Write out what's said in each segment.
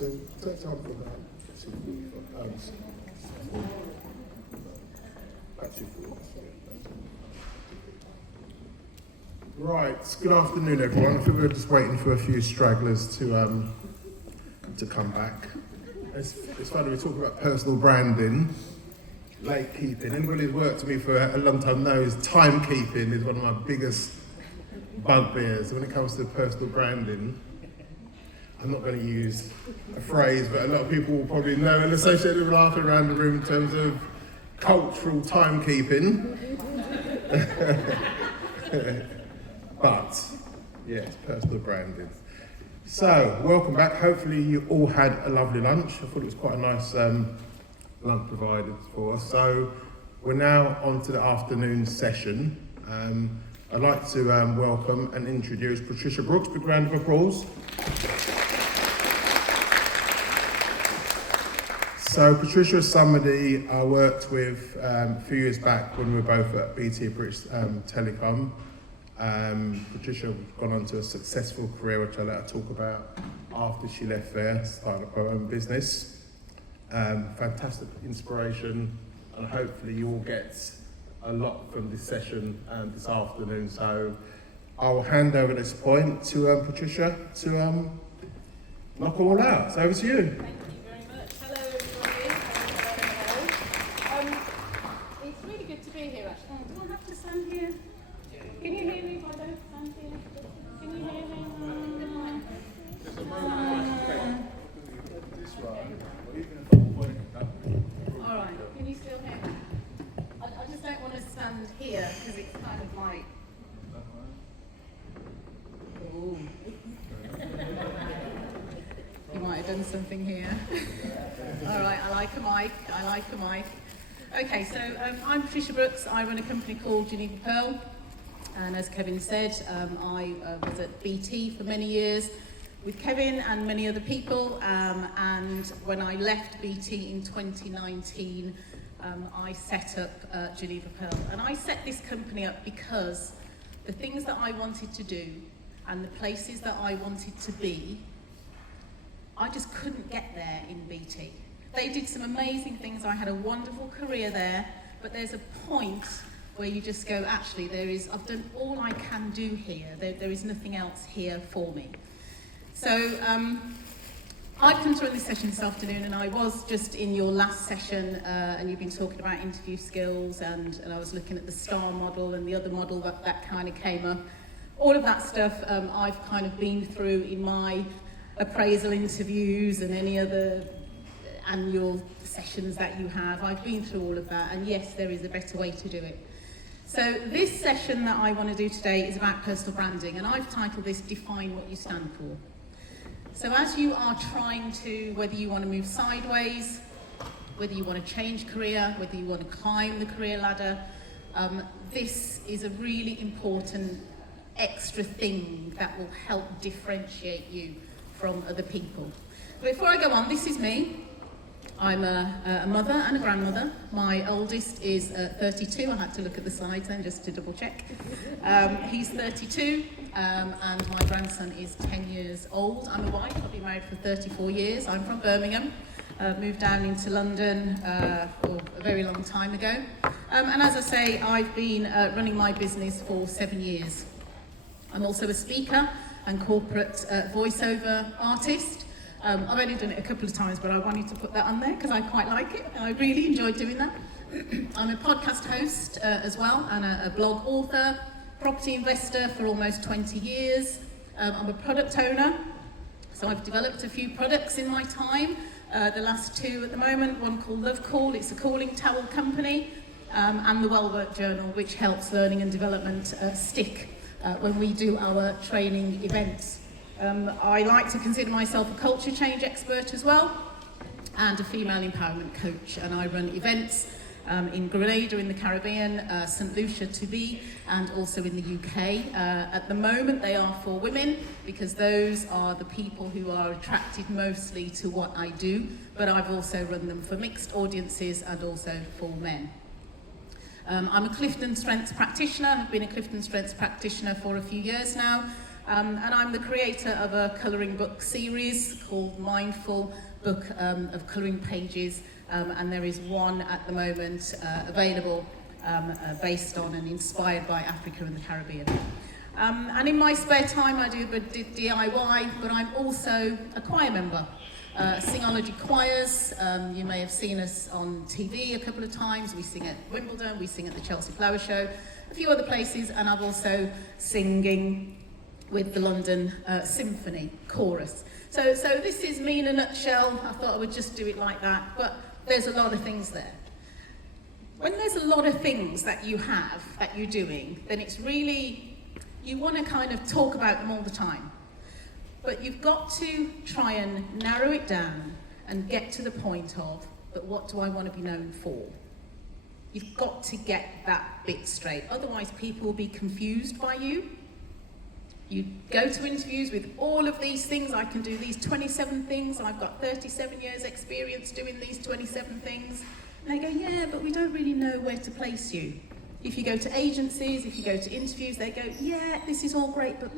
So take time for that. About 2:40. Right, good afternoon everyone. I think we're just waiting for a few stragglers to come back. It's funny, we talk about personal branding, late keeping. Anybody who's worked with me for a long time knows timekeeping is one of my biggest bugbears when it comes to personal branding. I'm not going to use a phrase, but a lot of people will probably know and associate with laughing around the room in terms of cultural timekeeping. But, yes, personal branding. So, welcome back. Hopefully you all had a lovely lunch. I thought it was quite a nice lunch provided for us. So, we're now on to the afternoon session. I'd like to welcome and introduce Patricia Brooks. Big round of applause. So Patricia is somebody I worked with a few years back when we were both at BT British Telecom. Patricia has gone on to a successful career, which I'll let her talk about after she left there, started up her own business. Fantastic inspiration, and hopefully you all get a lot from this session this afternoon. So I'll hand over this point to Patricia to knock it all out. So over to you. Thank you very much. Hello everybody. Hello. It's really good to be here actually. Do I have to stand here? Can you hear me if I don't stand here? Can you hear me? Alright, can you still hear me? I just don't want to stand here because it's kind of like... Ooh. You might have done something here. Alright, I like a mic. Okay, so I'm Patricia Brooks. I run a company called Geneva Pearl. And as Kevin said, I was at BT for many years with Kevin and many other people, and when I left BT in 2019, I set up Geneva Pearl. And I set this company up because the things that I wanted to do and the places that I wanted to be, I just couldn't get there in BT. They did some amazing things. I had a wonderful career there, but there's a point where you just go, actually, I've done all I can do here. There is nothing else here for me. So I've come to run this session this afternoon, and I was just in your last session, and you've been talking about interview skills, and I was looking at the STAR model and the other model that kind of came up. All of that stuff I've kind of been through in my appraisal interviews and any other annual sessions that you have. I've been through all of that, and yes, there is a better way to do it. So this session that I want to do today is about personal branding, and I've titled this Define What You Stand For. So as you are trying to, whether you want to move sideways, whether you want to change career, whether you want to climb the career ladder, this is a really important extra thing that will help differentiate you from other people. But before I go on, this is me. I'm a mother and a grandmother. My oldest is 32. I had to look at the slides then just to double check. He's 32, and my grandson is 10 years old. I'm a wife. I've been married for 34 years. I'm from Birmingham. Moved down into London for a very long time ago. And as I say, I've been running my business for 7 years. I'm also a speaker and corporate voiceover artist. I've only done it a couple of times, but I wanted to put that on there because I quite like it. I really enjoy doing that. I'm a podcast host as well, and a blog author, property investor for almost 20 years. I'm a product owner, so I've developed a few products in my time. The last two at the moment, one called Love Call, it's a calling towel company, and the Wellwork Journal, which helps learning and development stick when we do our training events. I like to consider myself a culture change expert as well, and a female empowerment coach, and I run events in Grenada in the Caribbean, St Lucia to be, and also in the UK. At the moment they are for women, because those are the people who are attracted mostly to what I do, but I've also run them for mixed audiences and also for men. I'm a Clifton Strengths practitioner. I've been a Clifton Strengths practitioner for a few years now. And I'm the creator of a colouring book series called Mindful Book of Colouring Pages, and there is one at the moment available based on and inspired by Africa and the Caribbean. And in my spare time I do a bit of DIY, but I'm also a choir member. Singology choirs, you may have seen us on TV a couple of times. We sing at Wimbledon, we sing at the Chelsea Flower Show, a few other places, and I've also singing with the London Symphony Chorus. So this is me in a nutshell. I thought I would just do it like that, but there's a lot of things there. When there's a lot of things that you have, that you're doing, then it's really, you want to kind of talk about them all the time. But you've got to try and narrow it down and get to the point of, but what do I want to be known for? You've got to get that bit straight. Otherwise, people will be confused by you. You go to interviews with all of these things. I can do these 27 things. I've got 37 years experience doing these 27 things. And they go, yeah, but we don't really know where to place you. If you go to agencies, if you go to interviews, they go, yeah, this is all great, but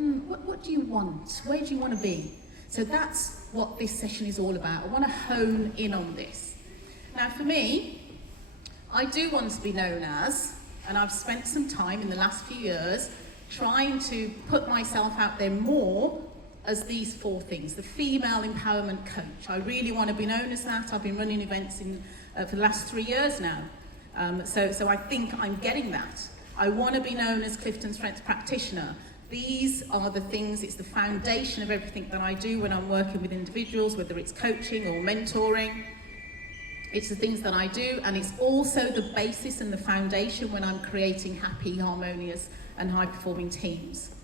what do you want? Where do you want to be? So that's what this session is all about. I want to hone in on this. Now for me, I do want to be known as, and I've spent some time in the last few years trying to put myself out there more as these four things. The female empowerment coach. I really want to be known as that. I've been running events for the last 3 years now. So I think I'm getting that. I want to be known as Clifton Strengths practitioner. These are the things, it's the foundation of everything that I do when I'm working with individuals, whether it's coaching or mentoring. It's the things that I do, and it's also the basis and the foundation when I'm creating happy, harmonious, and high-performing teams.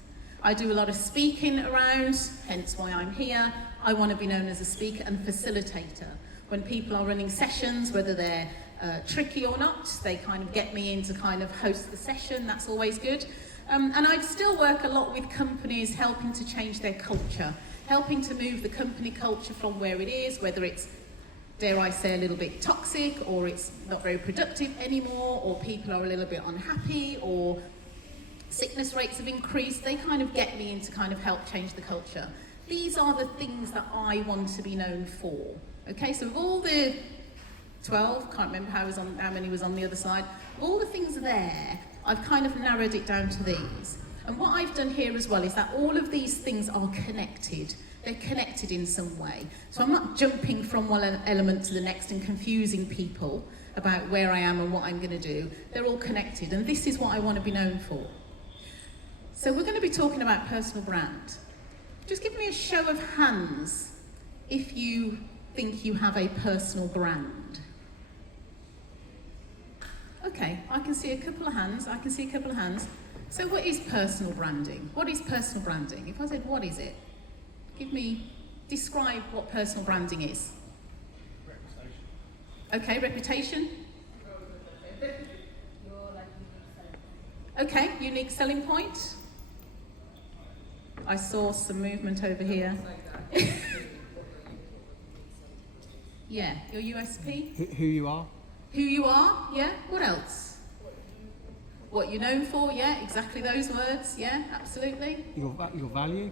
I do a lot of speaking around, hence why I'm here. I want to be known as a speaker and facilitator. When people are running sessions, whether they're tricky or not, they kind of get me in to kind of host the session. That's always good. And I still work a lot with companies helping to change their culture, helping to move the company culture from where it is, whether it's, dare I say, a little bit toxic, or it's not very productive anymore, or people are a little bit unhappy, or sickness rates have increased. They kind of get me in to kind of help change the culture. These are the things that I want to be known for. Okay, so of all the 12, can't remember how many was on the other side, of all the things there, I've kind of narrowed it down to these. And what I've done here as well is that all of these things are connected. They're connected in some way. So I'm not jumping from one element to the next and confusing people about where I am and what I'm going to do. They're all connected, and this is what I want to be known for. So we're going to be talking about personal brand. Just give me a show of hands if you think you have a personal brand. Okay, I can see a couple of hands. So what is personal branding? What is personal branding? If I said, what is it? Describe what personal branding is. Reputation. Okay, reputation. Okay, unique selling point. I saw some movement over here. Yeah, your USP. Who you are. Who you are, yeah. What else? What you're known for, yeah, exactly those words, yeah, absolutely. Your value.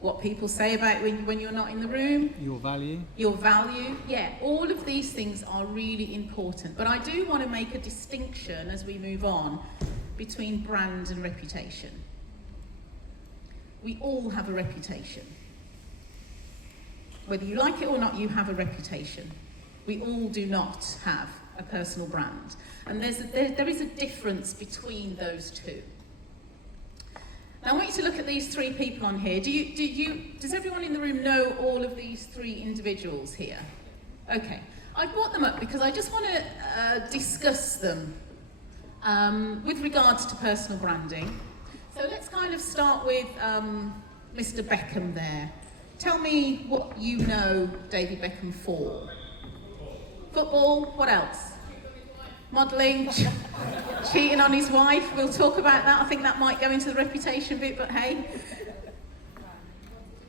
What people say about when you're not in the room. Your value. Your value, yeah. All of these things are really important. But I do want to make a distinction as we move on between brand and reputation. We all have a reputation. Whether you like it or not, you have a reputation. We all do not have a personal brand. And there is a difference between those two. Now I want you to look at these three people on here. Does everyone in the room know all of these three individuals here? Okay. I brought them up because I just want to discuss them with regards to personal branding. So let's kind of start with Mr. Beckham there. Tell me what you know David Beckham for. Football, what else? Modelling, cheating on his wife, we'll talk about that. I think that might go into the reputation bit, but hey.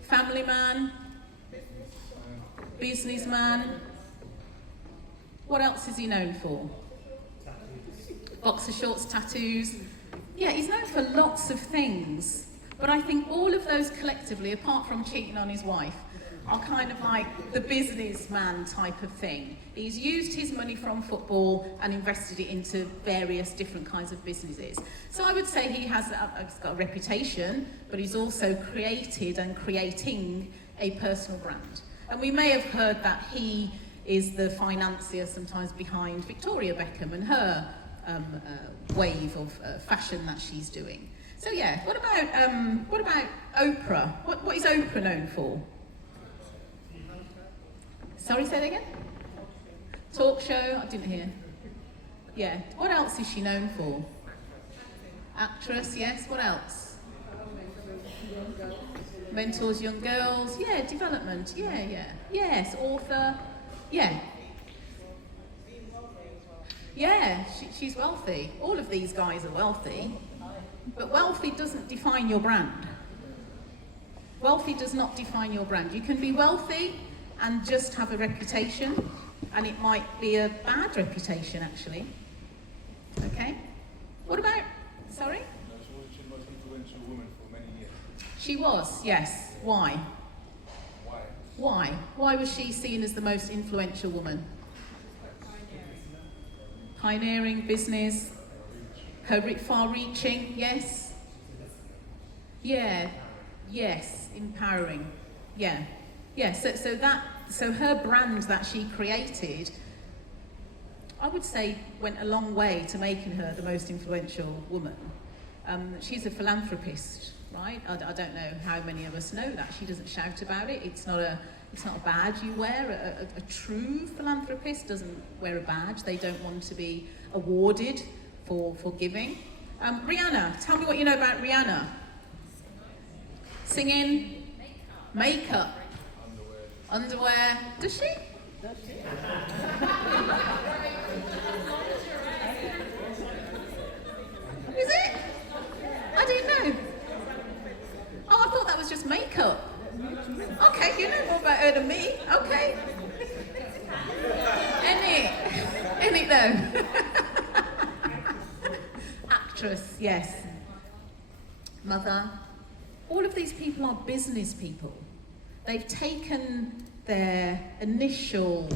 Family man, businessman. What else is he known for? Boxer shorts, tattoos. Yeah, he's known for lots of things. But I think all of those collectively, apart from cheating on his wife, are kind of like the businessman type of thing. He's used his money from football and invested it into various different kinds of businesses. So I would say he's got a reputation, but he's also created and creating a personal brand. And we may have heard that he is the financier sometimes behind Victoria Beckham and her wave of fashion that she's doing. So yeah, what about Oprah? What is Oprah known for? Sorry, say that again? Talk show? I didn't hear. Yeah. What else is she known for? Actress, yes. What else? Mentors young girls. Yeah, development. Yeah. Yes, author. Yeah. Yeah, she's wealthy. All of these guys are wealthy. But wealthy doesn't define your brand. Wealthy does not define your brand. You can be wealthy and just have a reputation, and it might be a bad reputation, actually. Okay? What about, sorry? She was the most influential woman for many years. She was, yes. Why? Why? Why? Why was she seen as the most influential woman? Pioneering business, her far-reaching, yes. Yeah, yes, empowering, yeah. Yeah, so her brand that she created, I would say went a long way to making her the most influential woman. She's a philanthropist, right? I don't know how many of us know that. She doesn't shout about it. It's not a badge you wear. A true philanthropist doesn't wear a badge. They don't want to be awarded for giving. Rihanna, tell me what you know about Rihanna. Singing, makeup. Underwear. Does she? Is it? I didn't know. Oh, I thought that was just makeup. Okay, you know more about her than me. Okay. Ain't it though? Actress, yes. Mother. All of these people are business people. They've taken their initial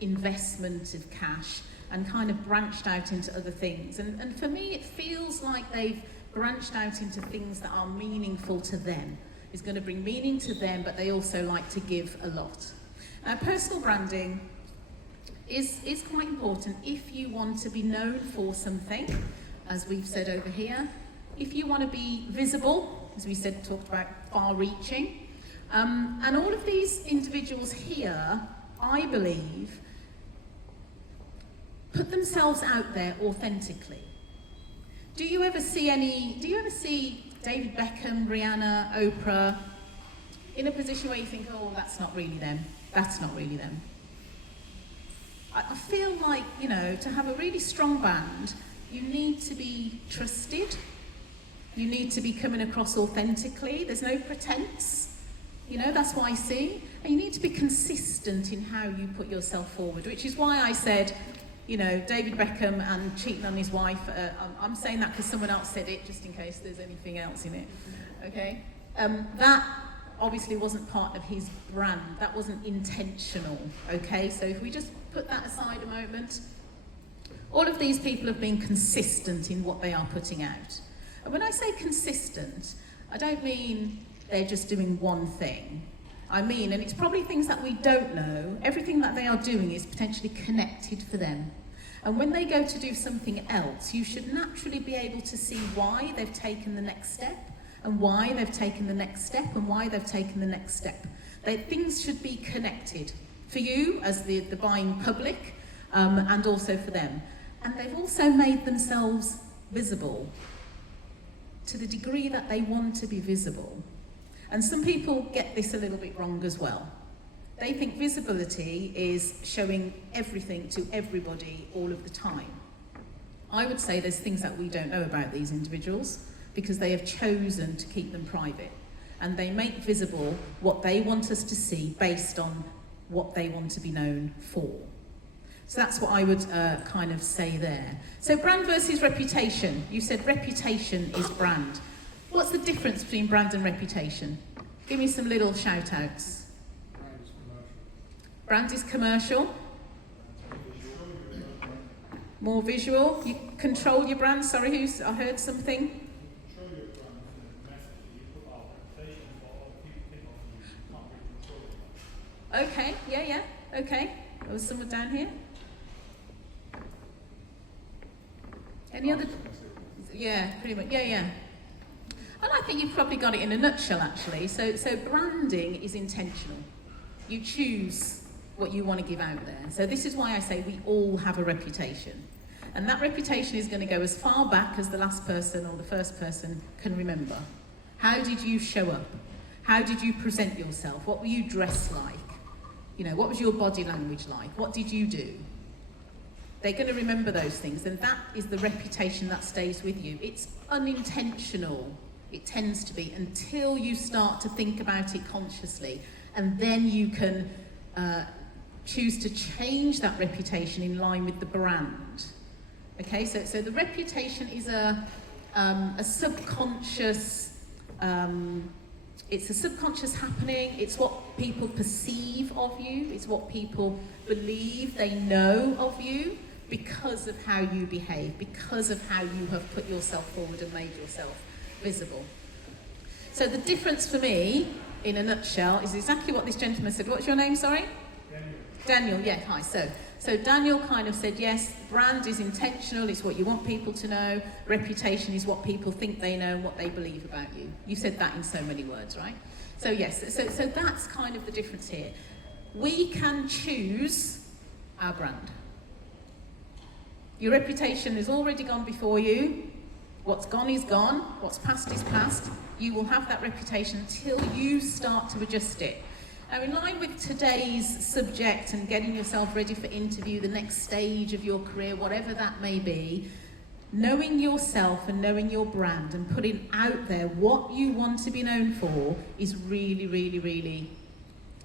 investment of cash and kind of branched out into other things. And for me, it feels like they've branched out into things that are meaningful to them. It's going to bring meaning to them, but they also like to give a lot. Personal branding is quite important if you want to be known for something, as we've said over here. If you want to be visible, as we said, talked about far-reaching. And all of these individuals here, I believe, put themselves out there authentically. Do you ever see David Beckham, Rihanna, Oprah in a position where you think, oh, that's not really them, that's not really them? I feel like, to have a really strong band, you need to be trusted, you need to be coming across authentically, there's no pretense. That's what I see. And you need to be consistent in how you put yourself forward, which is why I said, David Beckham and cheating on his wife. I'm saying that because someone else said it, just in case there's anything else in it. Okay? That obviously wasn't part of his brand. That wasn't intentional. Okay? So if we just put that aside a moment, all of these people have been consistent in what they are putting out. And when I say consistent, I don't mean they're just doing one thing. I mean, and it's probably things that we don't know, everything that they are doing is potentially connected for them. And when they go to do something else, you should naturally be able to see why they've taken the next step, and why they've taken the next step, and why they've taken the next step. Things should be connected for you as the buying public, and also for them. And they've also made themselves visible to the degree that they want to be visible. And some people get this a little bit wrong as well. They think visibility is showing everything to everybody all of the time. I would say there's things that we don't know about these individuals because they have chosen to keep them private. And they make visible what they want us to see based on what they want to be known for. So that's what I would kind of say there. So brand versus reputation. You said reputation is brand. What's the difference between brand and reputation? Give me some little shout outs. Brand is commercial. More visual. You control your brand. Sorry, I heard something. Okay, yeah, okay. There was someone down here. Any other? Yeah, pretty much, yeah. And I think you've probably got it in a nutshell, actually. So branding is intentional. You choose what you want to give out there. So this is why I say we all have a reputation. And that reputation is going to go as far back as the last person or the first person can remember. How did you show up? How did you present yourself? What were you dressed like? You know, what was your body language like? What did you do? They're going to remember those things, and that is the reputation that stays with you. It's unintentional, it tends to be, until you start to think about it consciously, and then you can choose to change that reputation in line with the brand. Okay, so the reputation is a subconscious, it's a subconscious happening. It's what people perceive of you. It's what people believe they know of you because of how you behave, because of how you have put yourself forward and made yourself visible. So the difference for me, in a nutshell, is exactly what this gentleman said. What's your name, sorry? Daniel, yeah, hi. So Daniel kind of said, yes, brand is intentional, it's what you want people to know. Reputation is what people think they know and what they believe about you. You said that in so many words, right? So yes, so that's kind of the difference here. We can choose our brand. Your reputation has already gone before you. What's gone is gone. What's past is past. You will have that reputation until you start to adjust it. Now, in line with today's subject and getting yourself ready for interview, the next stage of your career, whatever that may be, knowing yourself and knowing your brand and putting out there what you want to be known for is really, really, really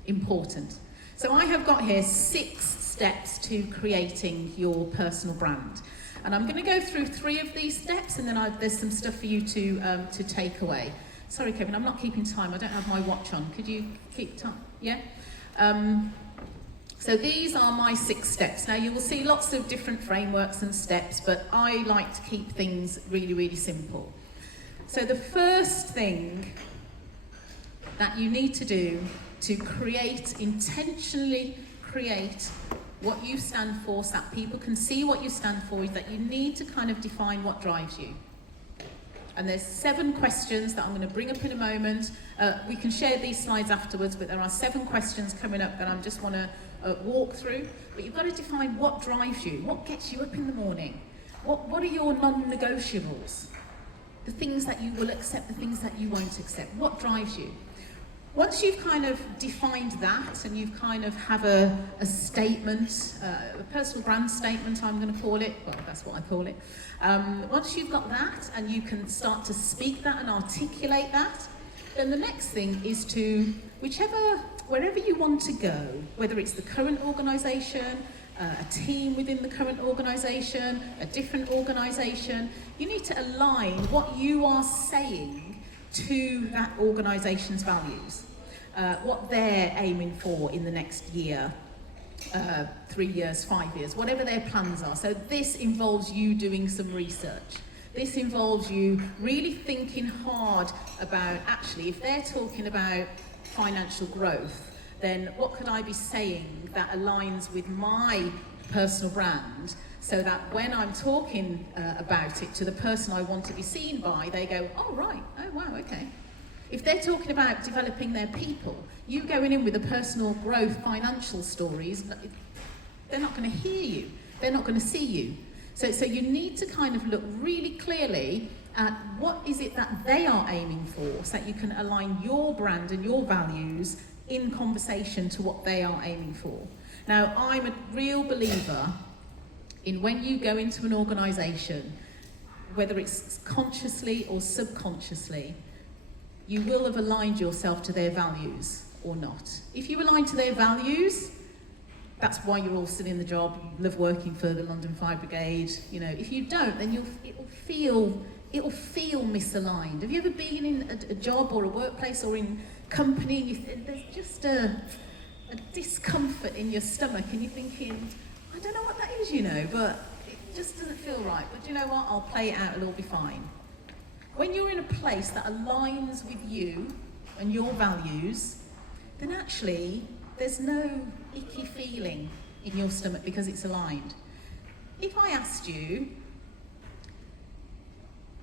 important. So I have got here 6 steps to creating your personal brand. And I'm going to go through 3 of these steps, and then there's some stuff for you to take away. Sorry, Kevin, I'm not keeping time. I don't have my watch on. Could you keep time? Yeah? So these are my 6 steps. Now, you will see lots of different frameworks and steps, but I like to keep things really, really simple. So the first thing that you need to do to intentionally create what you stand for so that people can see what you stand for is that you need to kind of define what drives you. And there's 7 questions that I'm going to bring up in a moment. We can share these slides afterwards, but there are 7 questions coming up that I just want to walk through. But you've got to define what drives you, what gets you up in the morning, what are your non-negotiables, the things that you will accept, the things that you won't accept, what drives you. Once you've kind of defined that and you've kind of have a statement, a personal brand statement, I'm going to call it, well, that's what I call it. Once you've got that and you can start to speak that and articulate that, then the next thing is to, wherever you want to go, whether it's the current organisation, a team within the current organisation, a different organisation, you need to align what you are saying to that organisation's values. What they're aiming for in the next year, 3 years, 5 years, whatever their plans are. So this involves you doing some research. This involves you really thinking hard about, actually, if they're talking about financial growth, then what could I be saying that aligns with my personal brand so that when I'm talking about it to the person I want to be seen by, they go, oh, right, oh, wow, okay. If they're talking about developing their people, you going in with a personal growth financial stories, they're not going to hear you. They're not going to see you. So you need to kind of look really clearly at what is it that they are aiming for so that you can align your brand and your values in conversation to what they are aiming for. Now, I'm a real believer in when you go into an organisation, whether it's consciously or subconsciously, you will have aligned yourself to their values or not. If you align to their values, that's why you're all still in the job, you love working for the London Fire Brigade. You know, if you don't, then it'll feel it'll feel misaligned. Have you ever been in a job or a workplace or in company and there's just a discomfort in your stomach and you're thinking, I don't know what that is, but it just doesn't feel right. But do you know what? I'll play it out, it'll all be fine. When you're in a place that aligns with you and your values, then actually there's no icky feeling in your stomach because it's aligned. If I asked you,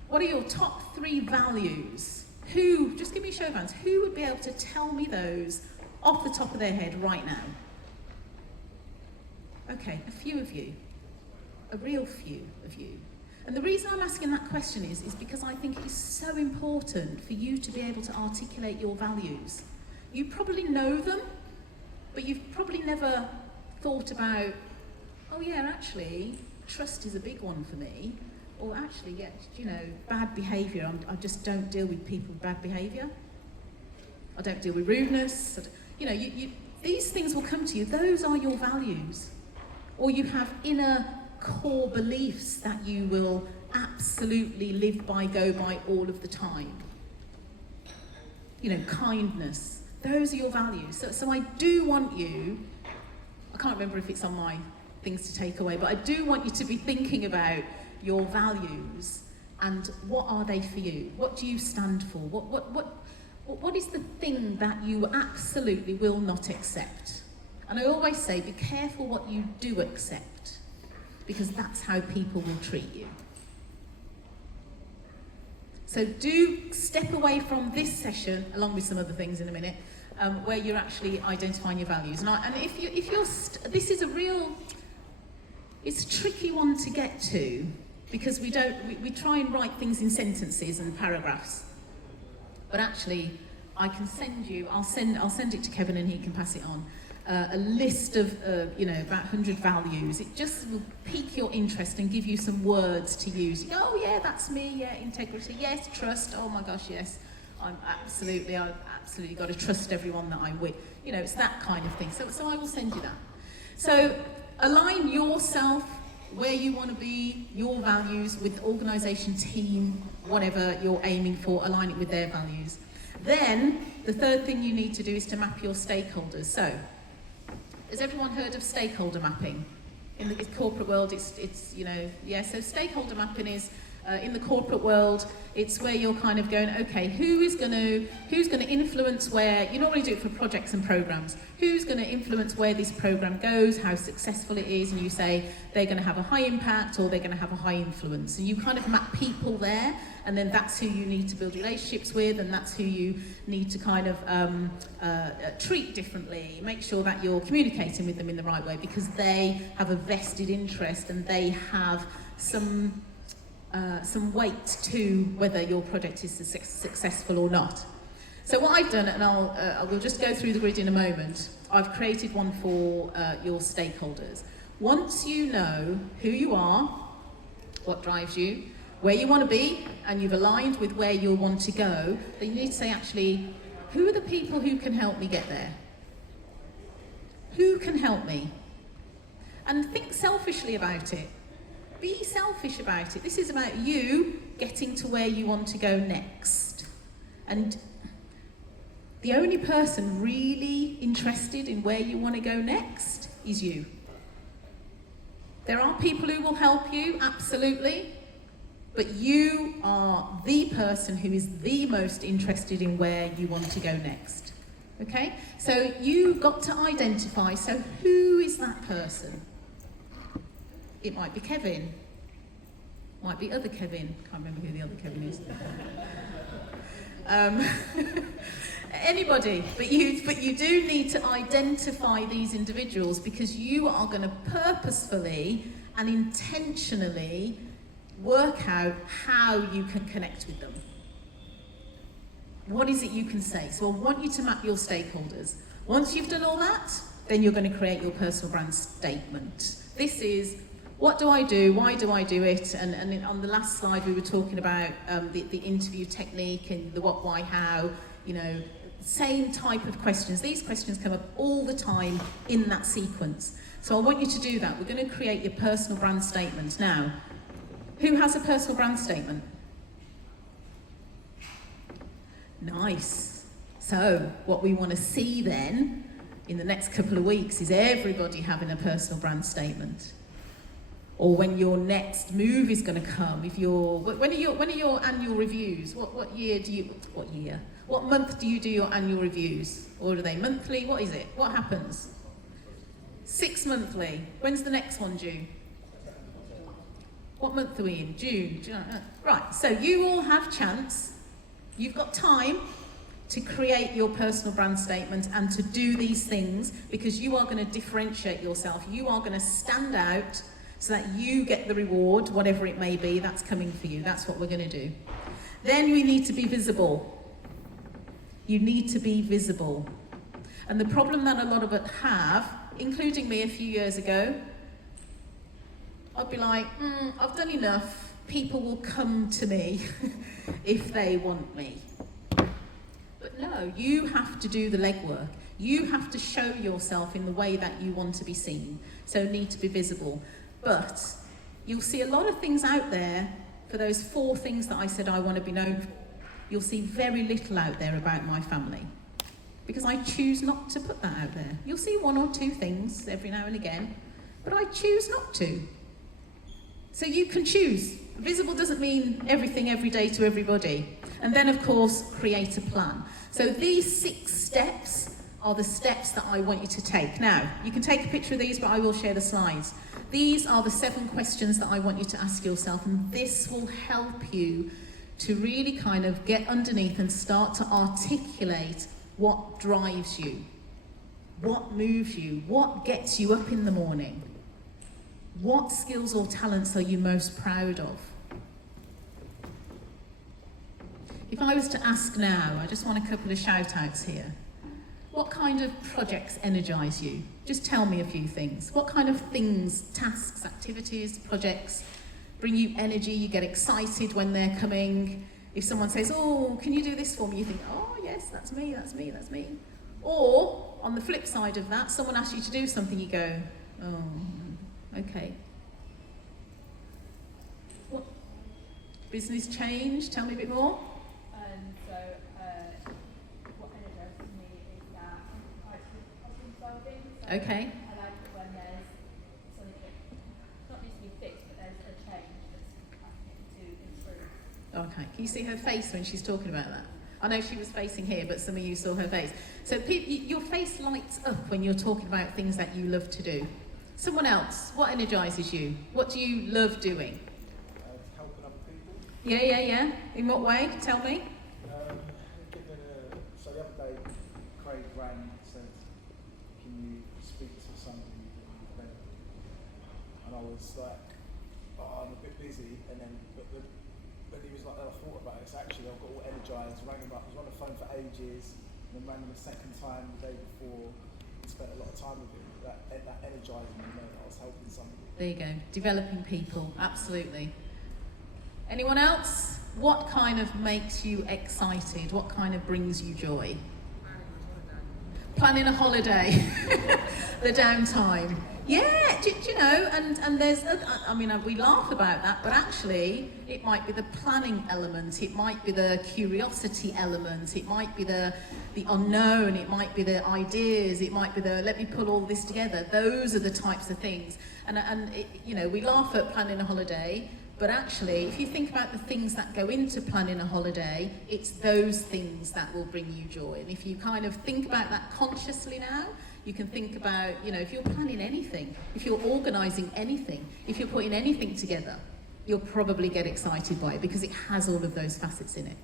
what are your top 3 values? Just give me a show of hands, who would be able to tell me those off the top of their head right now? Okay, a few of you. A real few of you. And the reason I'm asking that question is because I think it is so important for you to be able to articulate your values. You probably know them, but you've probably never thought about, oh yeah, actually, trust is a big one for me. Or actually, yeah, bad behaviour. I just don't deal with people with bad behaviour. I don't deal with rudeness. These things will come to you. Those are your values. Or you have inner core beliefs that you will absolutely live by, go by all of the time. Kindness. Those are your values. So I do want you, I can't remember if it's on my things to take away, but I do want you to be thinking about your values and what are they for you? What do you stand for? What is the thing that you absolutely will not accept? And I always say, be careful what you do accept, because that's how people will treat you. So do step away from this session, along with some other things in a minute, where you're actually identifying your values. And if you're this is it's a tricky one to get to, because we try and write things in sentences and paragraphs. But actually, I'll send it to Kevin and he can pass it on. A list of, about 100 values. It just will pique your interest and give you some words to use. You go, oh yeah, that's me, yeah, integrity, yes, trust, oh my gosh, yes. I've absolutely got to trust everyone that I'm with. It's that kind of thing. So I will send you that. So align yourself, where you want to be, your values with the organisation, team, whatever you're aiming for, align it with their values. Then, the third thing you need to do is to map your stakeholders. So, has everyone heard of stakeholder mapping? In the corporate world, so stakeholder mapping is, in the corporate world, it's where you're kind of going, okay, who's going to influence where, you normally do it for projects and programs, who's going to influence where this program goes, how successful it is, and you say they're going to have a high impact or they're going to have a high influence. And you kind of map people there, and then that's who you need to build relationships with, and that's who you need to kind of treat differently, make sure that you're communicating with them in the right way, because they have a vested interest and they have some weight to whether your project is successful or not. So what I've done, and I will just go through the grid in a moment, I've created one for your stakeholders. Once you know who you are, what drives you, where you want to be, and you've aligned with where you want to go, then you need to say, actually, who are the people who can help me get there? Who can help me? And think selfishly about it. Be selfish about it. This is about you getting to where you want to go next. And the only person really interested in where you want to go next is you. There are people who will help you, absolutely, but you are the person who is the most interested in where you want to go next. Okay? So you got to identify, so who is that person? It might be Kevin, might be other Kevin, can't remember who the other Kevin is. Anybody, but you do need to identify these individuals, because you are going to purposefully and intentionally work out how you can connect with them. What is it you can say? So I want you to map your stakeholders. Once you've done all that, then you're going to create your personal brand statement. This is, what do I do? Why do I do it? And on the last slide we were talking about the interview technique and the what, why, how, same type of questions. These questions come up all the time in that sequence. So I want you to do that. We're going to create your personal brand statement. Now, who has a personal brand statement? Nice. So what we want to see then in the next couple of weeks is everybody having a personal brand statement. Or when your next move is going to come. When are your annual reviews? What month do you do your annual reviews? Or are they monthly? What is it? What happens? 6 monthly. When's the next one due? What month are we in? June. Right, so you all have chance. You've got time to create your personal brand statement and to do these things, because you are going to differentiate yourself. You are going to stand out so that you get the reward, whatever it may be, that's coming for you. That's what we're going to do. Then we need to be visible. You need to be visible. And the problem that a lot of us have, including me a few years ago, I'd be like, I've done enough. People will come to me if they want me. But no, you have to do the legwork. You have to show yourself in the way that you want to be seen. So need to be visible. But you'll see a lot of things out there for those 4 things that I said I want to be known for. You'll see very little out there about my family, because I choose not to put that out there. You'll see 1 or 2 things every now and again, but I choose not to. So you can choose. Visible doesn't mean everything every day to everybody. And then, of course, create a plan. So these 6 steps are the steps that I want you to take. Now, you can take a picture of these, but I will share the slides. These are the 7 questions that I want you to ask yourself, and this will help you to really kind of get underneath and start to articulate what drives you, what moves you, what gets you up in the morning, what skills or talents are you most proud of. If I was to ask now, I just want a couple of shout outs here. What kind of projects energise you? Just tell me a few things. What kind of things, tasks, activities, projects bring you energy? You get excited when they're coming. If someone says, oh, can you do this for me? You think, oh yes, that's me, that's me, that's me. Or, on the flip side of that, someone asks you to do something, you go, oh, okay. What? Business change? Tell me a bit more. What energises me is that I like problem solving. So Okay. I like it when there's something that not needs to be fixed, but there's a change that's happening to improve. Okay, can you see her face when she's talking about that? I know she was facing here, but some of you saw her face. So your face lights up when you're talking about things that you love to do. Someone else, what energises you? What do you love doing? Helping other people. Yeah. In what way? Tell me. So the other day, Craig rang and said, can you speak to somebody? And I was like, oh, I'm a bit busy. And then, but he was like, oh, I thought about it. So actually, I got all energised, rang him up. I was on the phone for ages, and then rang him a second time the day before. And spent a lot of time with him. That energised me, that I was helping somebody. There you go. Developing people, absolutely. Anyone else? What kind of makes you excited? What kind of brings you joy? Planning a holiday. The downtime. Yeah, do you know, and there's, we laugh about that, but actually it might be the planning element, it might be the curiosity element, it might be the unknown, it might be the ideas, it might be the, let me pull all this together. Those are the types of things. And we laugh at planning a holiday, but actually, if you think about the things that go into planning a holiday, it's those things that will bring you joy. And if you kind of think about that consciously now, you can think about, if you're planning anything, if you're organising anything, if you're putting anything together, you'll probably get excited by it because it has all of those facets in it.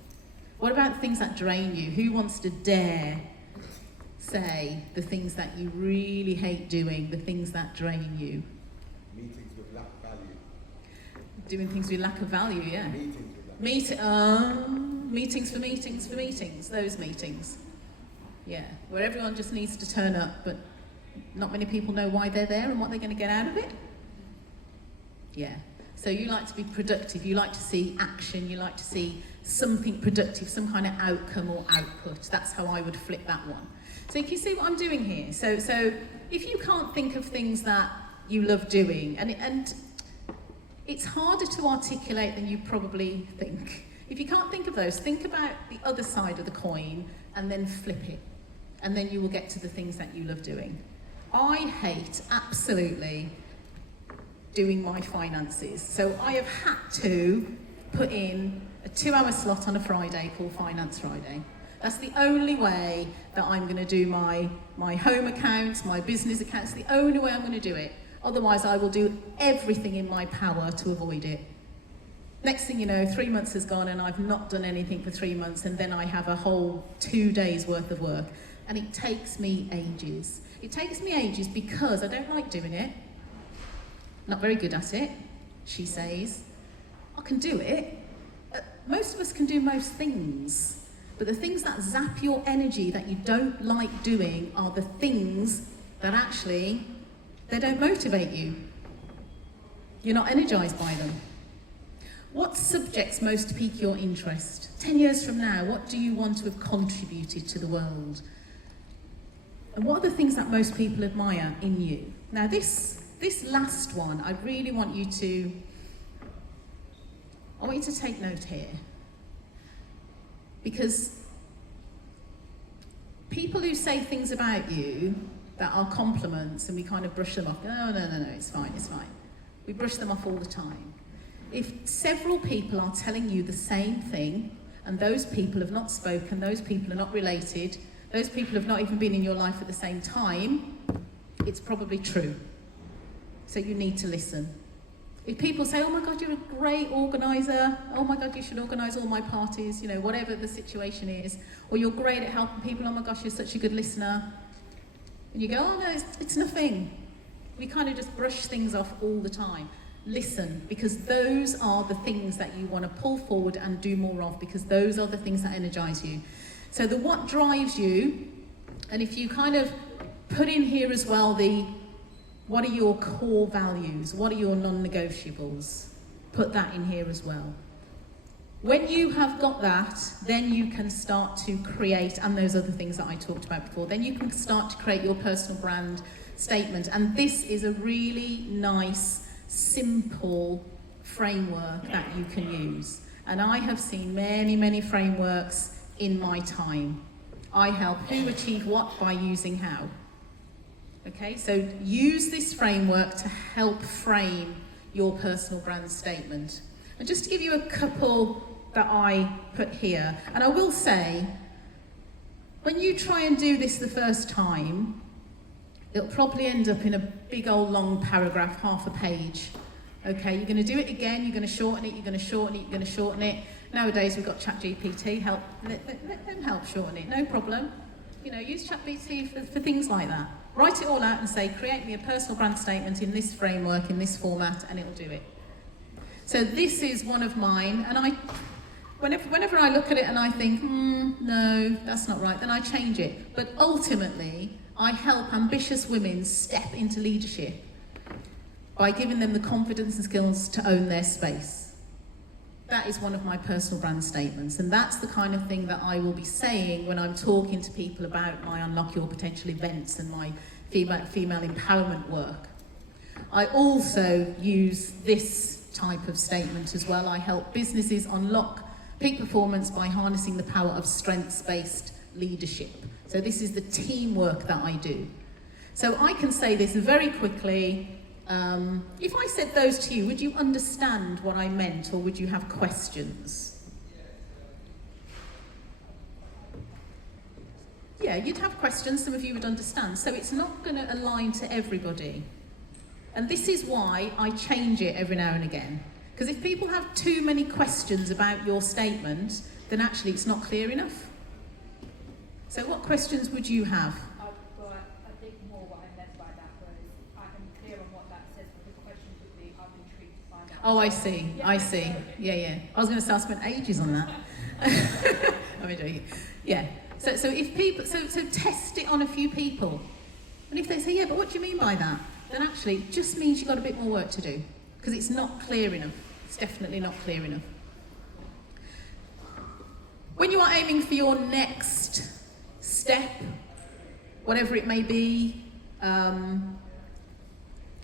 What about things that drain you? Who wants to dare say the things that you really hate doing, the things that drain you? Meetings with lack of value. Doing things with lack of value, yeah. Meetings with lack of value. Meetings for meetings for meetings, those meetings. Yeah, where everyone just needs to turn up, but not many people know why they're there and what they're going to get out of it. Yeah, so you like to be productive, you like to see action, you like to see something productive, some kind of outcome or output. That's how I would flip that one. So you can see what I'm doing here. So if you can't think of things that you love doing, and it's harder to articulate than you probably think. If you can't think of those, think about the other side of the coin and then flip it. And then you will get to the things that you love doing. I hate, absolutely, doing my finances. So I have had to put in a 2-hour slot on a Friday called Finance Friday. That's the only way that I'm going to do my home accounts, my business accounts, the only way I'm going to do it. Otherwise, I will do everything in my power to avoid it. Next thing you know, 3 months has gone and I've not done anything for 3 months, and then I have a whole 2 days worth of work. And it takes me ages. It takes me ages because I don't like doing it. Not very good at it, she says. I can do it. Most of us can do most things. But the things that zap your energy that you don't like doing are the things that actually, they don't motivate you. You're not energized by them. What subjects most pique your interest? 10 years from now, what do you want to have contributed to the world? And what are the things that most people admire in you? Now this last one, I really want you to take note here. Because people who say things about you that are compliments and we kind of brush them off, no, it's fine. We brush them off all the time. If several people are telling you the same thing, and those people have not spoken, those people are not related, those people have not even been in your life at the same time, it's probably true. So you need to listen. If people say, oh my God, you're a great organiser, oh my God, you should organise all my parties, you know, whatever the situation is, or you're great at helping people, oh my gosh, you're such a good listener, and you go, oh no, it's nothing. We kind of just brush things off all the time. Listen, because those are the things that you want to pull forward and do more of, because those are the things that energise you. So the what drives you, and if you kind of put in here as well what are your core values, what are your non-negotiables, put that in here as well. When you have got that, then you can start to create, and those other things that I talked about before, then you can start to create your personal brand statement. And this is a really nice, simple framework that you can use. And I have seen many, many frameworks in my time. I help who achieve what by using how. Okay, so use this framework to help frame your personal brand statement. And just to give you a couple that I put here, and I will say, when you try and do this the first time, it'll probably end up in a big old long paragraph, half a page. Okay, you're going to do it again, you're going to shorten it, you're going to shorten it, you're going to shorten it. Nowadays we've got ChatGPT, let them help shorten it, no problem. You know, use ChatGPT for things like that. Write it all out and say, create me a personal brand statement in this framework, in this format, and it'll do it. So this is one of mine, and whenever I look at it and I think, no, that's not right, then I change it. But ultimately, I help ambitious women step into leadership by giving them the confidence and skills to own their space. That is one of my personal brand statements, and that's the kind of thing that I will be saying when I'm talking to people about my Unlock Your Potential events and my female empowerment work. I also use this type of statement as well. I help businesses unlock peak performance by harnessing the power of strengths-based leadership. So this is the teamwork that I do. So I can say this very quickly. If I said those to you, would you understand what I meant, or would you have questions? Yeah, you'd have questions, some of you would understand. So it's not going to align to everybody. And this is why I change it every now and again. Because if people have too many questions about your statement, then actually it's not clear enough. So what questions would you have? I think more what I meant by that was, I am clear on what that says, but the question would be, I'm intrigued to find out. Oh, I see. Yeah. I was going to say I spent ages on that. I'm joking. Yeah. So if people, so test it on a few people. And if they say, yeah, but what do you mean by that? Then actually it just means you've got a bit more work to do. Because it's not clear enough. It's definitely not clear enough. When you are aiming for your next step, whatever it may be,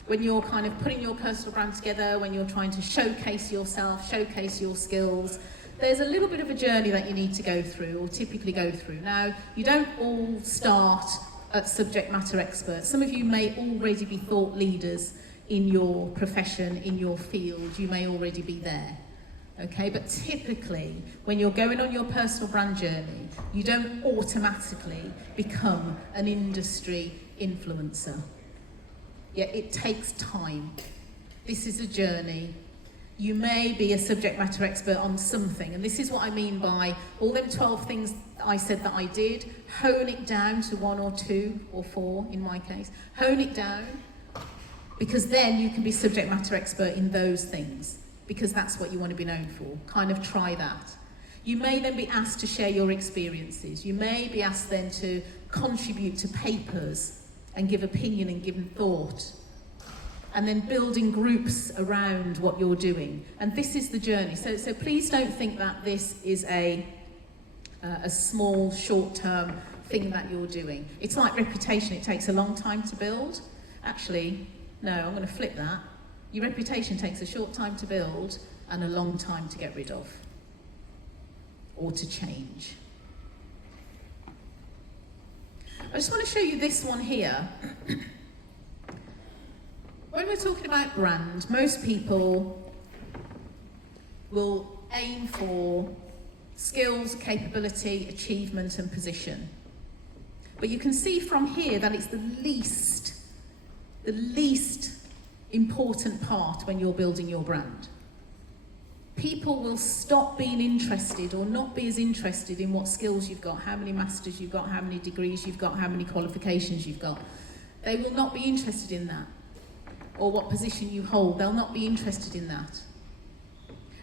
when you're kind of putting your personal brand together, when you're trying to showcase yourself, showcase your skills, there's a little bit of a journey that you need to go through, or typically go through. Now, you don't all start at subject matter experts. Some of you may already be thought leaders in your profession, in your field. You may already be there. Okay, but typically, when you're going on your personal brand journey, you don't automatically become an industry influencer. Yeah, it takes time. This is a journey. You may be a subject matter expert on something, and this is what I mean by all them 12 things I said that I did, hone it down to 1 or 2 or 4 in my case. Hone it down, because then you can be subject matter expert in those things, because that's what you want to be known for. Kind of try that. You may then be asked to share your experiences. You may be asked then to contribute to papers and give opinion and give thought. And then building groups around what you're doing. And this is the journey. So please don't think that this is a small, short-term thing that you're doing. It's like reputation. It takes a long time to build. Actually, no, I'm going to flip that. Your reputation takes a short time to build and a long time to get rid of. Or to change. I just want to show you this one here. When we're talking about brand, most people will aim for skills, capability, achievement and position. But you can see from here that it's the least important part when you're building your brand. People will stop being interested or not be as interested in what skills you've got, how many masters you've got, how many degrees you've got, how many qualifications you've got. They will not be interested in that. Or what position you hold, they'll not be interested in that.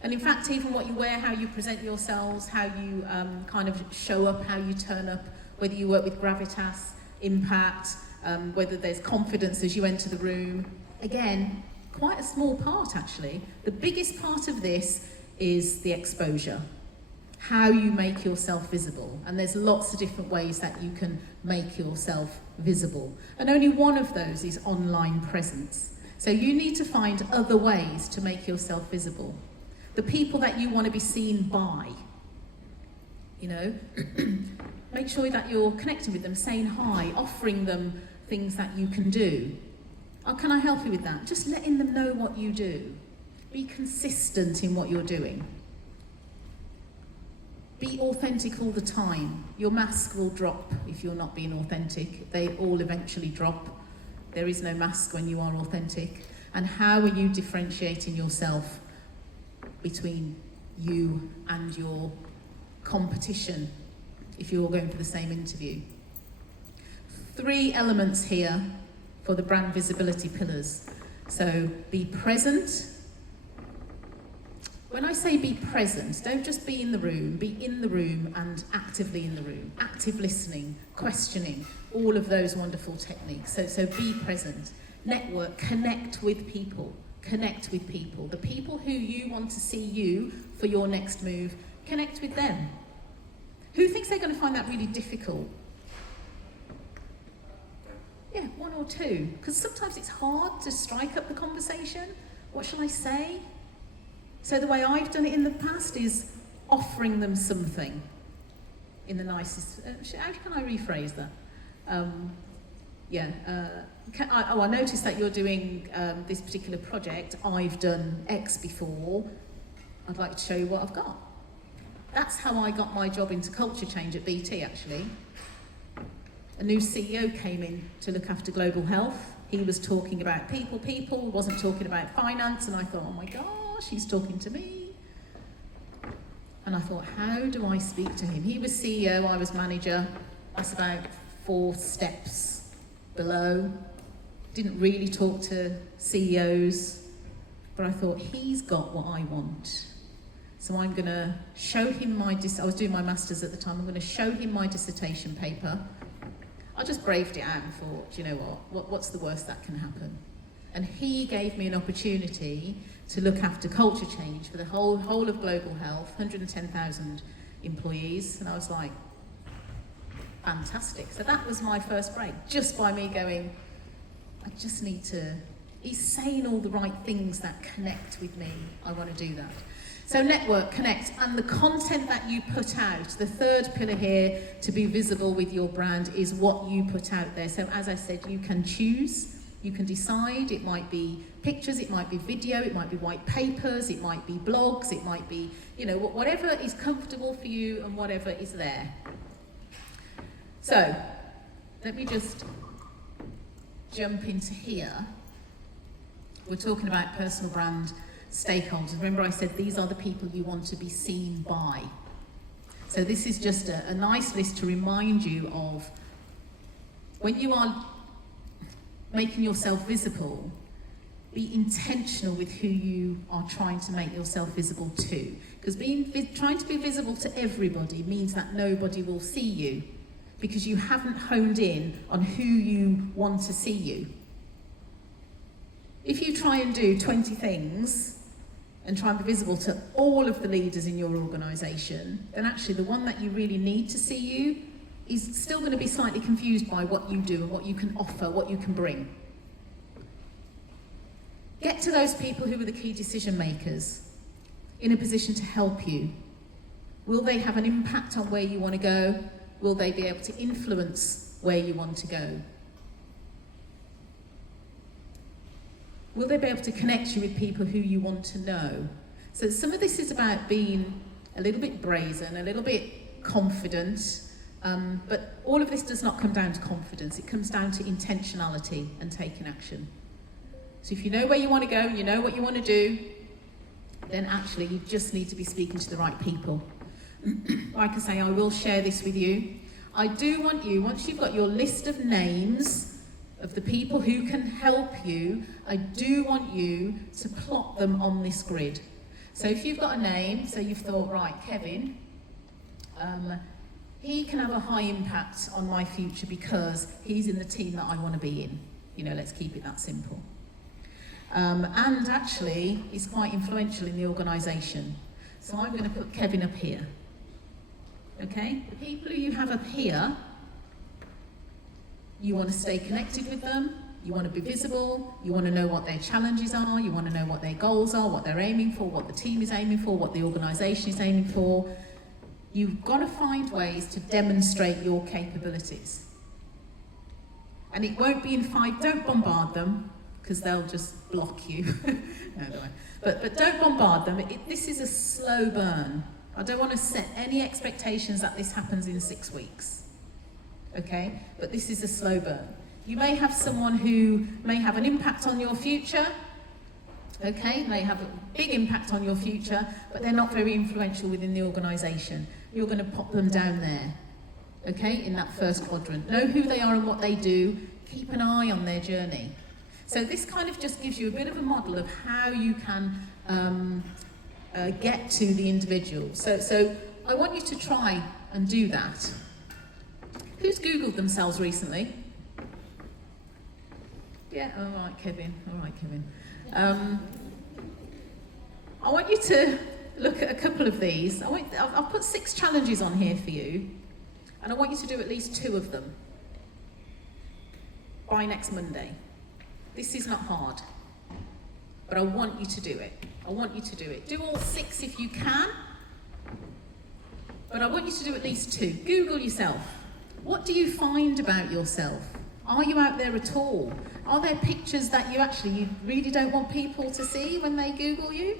And in fact, even what you wear, how you present yourselves, how you kind of show up, how you turn up, whether you work with gravitas, impact, whether there's confidence as you enter the room. Again, quite a small part actually. The biggest part of this is the exposure. How you make yourself visible. And there's lots of different ways that you can make yourself visible. And only one of those is online presence. So you need to find other ways to make yourself visible. The people that you want to be seen by, you know, make sure that you're connecting with them, saying hi, offering them things that you can do. Oh, can I help you with that? Just letting them know what you do. Be consistent in what you're doing. Be authentic all the time. Your mask will drop if you're not being authentic. They all eventually drop. There is no mask when you are authentic. And how are you differentiating yourself between you and your competition if you're going for the same interview? 3 elements here for the brand visibility pillars. So be present. When I say be present, don't just be in the room, be in the room and actively in the room, active listening, questioning, all of those wonderful techniques. So be present, network, connect with people, The people who you want to see you for your next move, connect with them. Who thinks they're going to find that really difficult? Yeah, 1 or 2, because sometimes it's hard to strike up the conversation. What shall I say? So the way I've done it in the past is offering them something in the nicest, how can I rephrase that? I noticed that you're doing this particular project. I've done X before. I'd like to show you what I've got. That's how I got my job into culture change at BT, actually. A new CEO came in to look after global health. He was talking about people, wasn't talking about finance, and I thought, oh my gosh, he's talking to me. And I thought, how do I speak to him? He was CEO, I was manager. That's about 4 steps below. Didn't really talk to CEOs, but I thought, he's got what I want. So I'm going to show him I was doing my master's at the time, I'm going to show him my dissertation paper. I just braved it out and thought, do you know what's the worst that can happen? And he gave me an opportunity to look after culture change for the whole of global health, 110,000 employees, and I was like, fantastic. So that was my first break, just by me going, I just need to, he's saying all the right things that connect with me, I want to do that. So network, connect, and the content that you put out, the third pillar here to be visible with your brand is what you put out there. So as I said, you can choose, you can decide, it might be pictures, it might be video, it might be white papers, it might be blogs, it might be, you know, whatever is comfortable for you and whatever is there. So, let me just jump into here. We're talking about personal brand stakeholders. Remember I said these are the people you want to be seen by. So this is just a nice list to remind you of when you are making yourself visible, be intentional with who you are trying to make yourself visible to. Because trying to be visible to everybody means that nobody will see you because you haven't honed in on who you want to see you. If you try and do 20 things and try and be visible to all of the leaders in your organisation, then actually the one that you really need to see you is still going to be slightly confused by what you do and what you can offer, what you can bring. Get to those people who are the key decision makers in a position to help you. Will they have an impact on where you want to go? Will they be able to influence where you want to go? Will they be able to connect you with people who you want to know? So some of this is about being a little bit brazen, a little bit confident, but all of this does not come down to confidence. It comes down to intentionality and taking action. So if you know where you want to go, you know what you want to do, then actually you just need to be speaking to the right people. Like I say, I will share this with you. I do want you, once you've got your list of names of the people who can help you, I do want you to plot them on this grid. So if you've got a name, so you've thought, right, Kevin, he can have a high impact on my future because he's in the team that I want to be in. You know, let's keep it that simple. And actually, he's quite influential in the organisation. So I'm going to put Kevin up here. Okay? The people who you have up here, you want to stay connected with them, you want to be visible, you want to know what their challenges are, you want to know what their goals are, what they're aiming for, what the team is aiming for, what the organisation is aiming for. You've got to find ways to demonstrate your capabilities. And it won't be in 5, don't bombard them, because they'll just block you. No, don't. But don't bombard them. This is a slow burn. I don't want to set any expectations that this happens in 6 weeks. Okay? But this is a slow burn. You may have someone who may have an impact on your future. Okay? May have a big impact on your future, but they're not very influential within the organisation. You're going to pop them down there. Okay? In that first quadrant. Know who they are and what they do. Keep an eye on their journey. So this kind of just gives you a bit of a model of how you can get to the individual. So I want you to try and do that. Who's Googled themselves recently? Yeah, all right, Kevin. All right, Kevin. I want you to look at a couple of these. I've put 6 challenges on here for you, and I want you to do at least 2 of them by next Monday. This is not hard, but I want you to do it. I want you to do it. Do all 6 if you can, but I want you to do at least 2. Google yourself. What do you find about yourself? Are you out there at all? Are there pictures that you really don't want people to see when they Google you?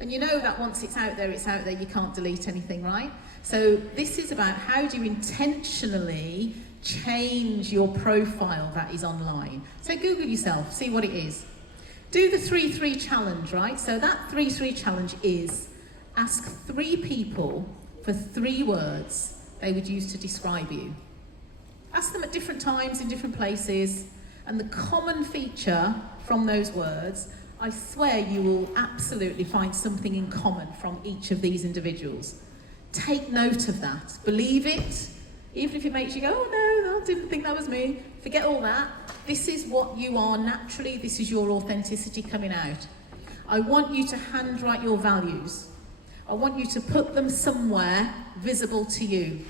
And you know that once it's out there, you can't delete anything, right? So this is about how do you intentionally change your profile that is online. So Google yourself, see what it is. Do the 3-3 challenge, right? So that 3-3 challenge is ask 3 people for 3 words they would use to describe you. Ask them at different times in different places, and the common feature from those words, I swear you will absolutely find something in common from each of these individuals. Take note of that. Believe it. Even if it makes you go, oh no, I didn't think that was me. Forget all that. This is what you are naturally. This is your authenticity coming out. I want you to handwrite your values. I want you to put them somewhere visible to you.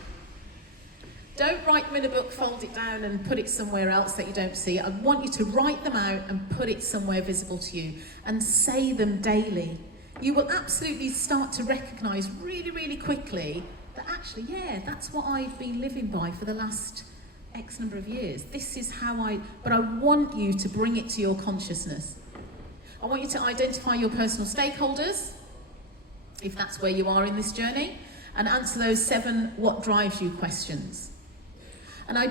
Don't write them in a book, fold it down and put it somewhere else that you don't see. I want you to write them out and put it somewhere visible to you and say them daily. you will absolutely start to recognise really, really quickly that actually, yeah, that's what I've been living by for the last X number of years. This is how but I want you to bring it to your consciousness. I want you to identify your personal stakeholders, if that's where you are in this journey, and answer those 7 what drives you questions. And I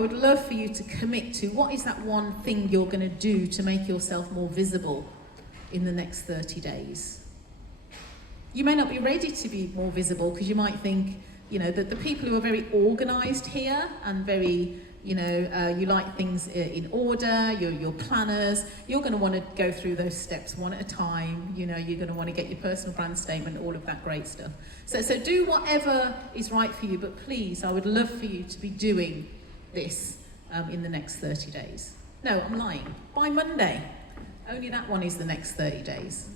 would love for you to commit to what is that one thing you're going to do to make yourself more visible in the next 30 days. You may not be ready to be more visible because you might think, you know, that the people who are very organised here and very, you know, you like things in order, you're planners, you're going to want to go through those steps one at a time. You know, you're going to want to get your personal brand statement, all of that great stuff. So do whatever is right for you, but please, I would love for you to be doing this in the next 30 days. No, I'm lying. By Monday. Only that one is the next 30 days.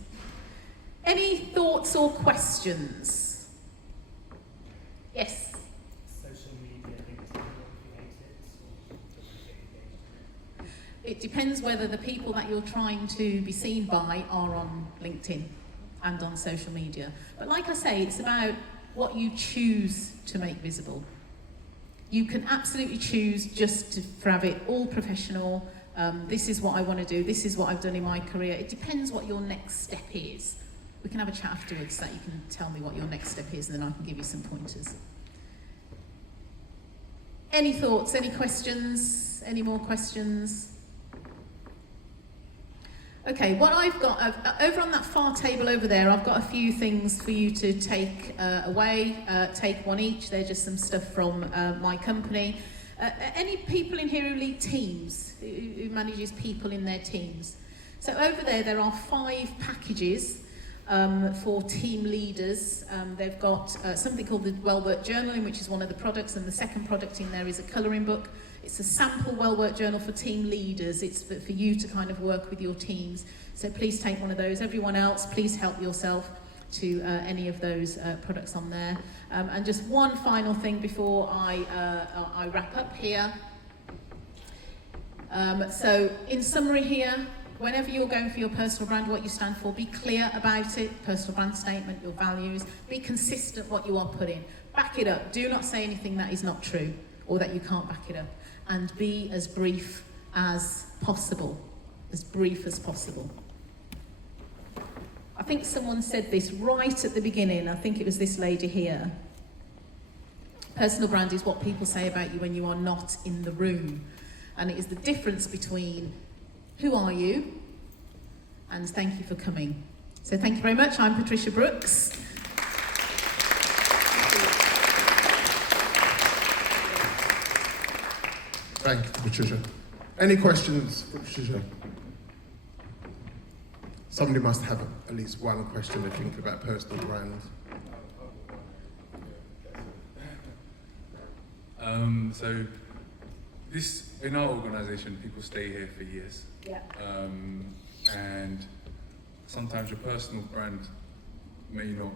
Any thoughts or questions? Yes? Social media, LinkedIn, It depends whether the people that you're trying to be seen by are on LinkedIn and on social media. But like I say, it's about what you choose to make visible. You can absolutely choose just to have it all professional. This is what I want to do. This is what I've done in my career. It depends what your next step is. We can have a chat afterwards so that you can tell me what your next step is, and then I can give you some pointers. Any thoughts, any questions, any more questions? Okay, what I've got, over on that far table over there, I've got a few things for you to take away, take one each. They're just some stuff from my company. Any people in here who lead teams, who manages people in their teams? So over there are 5 packages for team leaders. They've got something called the Wellwork Journaling, which is one of the products, and the second product in there is a colouring book. It's a sample Wellwork journal for team leaders. It's for you to kind of work with your teams. So please take one of those. Everyone else, please help yourself to any of those products on there. And just one final thing before I wrap up here. So in summary here, whenever you're going for your personal brand, what you stand for, be clear about it, personal brand statement, your values, be consistent what you are putting. Back it up. Do not say anything that is not true or that you can't back it up. And be as brief as possible. As brief as possible. I think someone said this right at the beginning. I think it was this lady here. Personal brand is what people say about you when you are not in the room. And it is the difference between who are you and thank you for coming. So thank you very much. I'm Patricia Brooks. Thank you, Patricia. Any questions for Patricia? Somebody must have at least one question to think about personal brand. So this, in our organisation, people stay here for years. Yeah. And sometimes your personal brand may not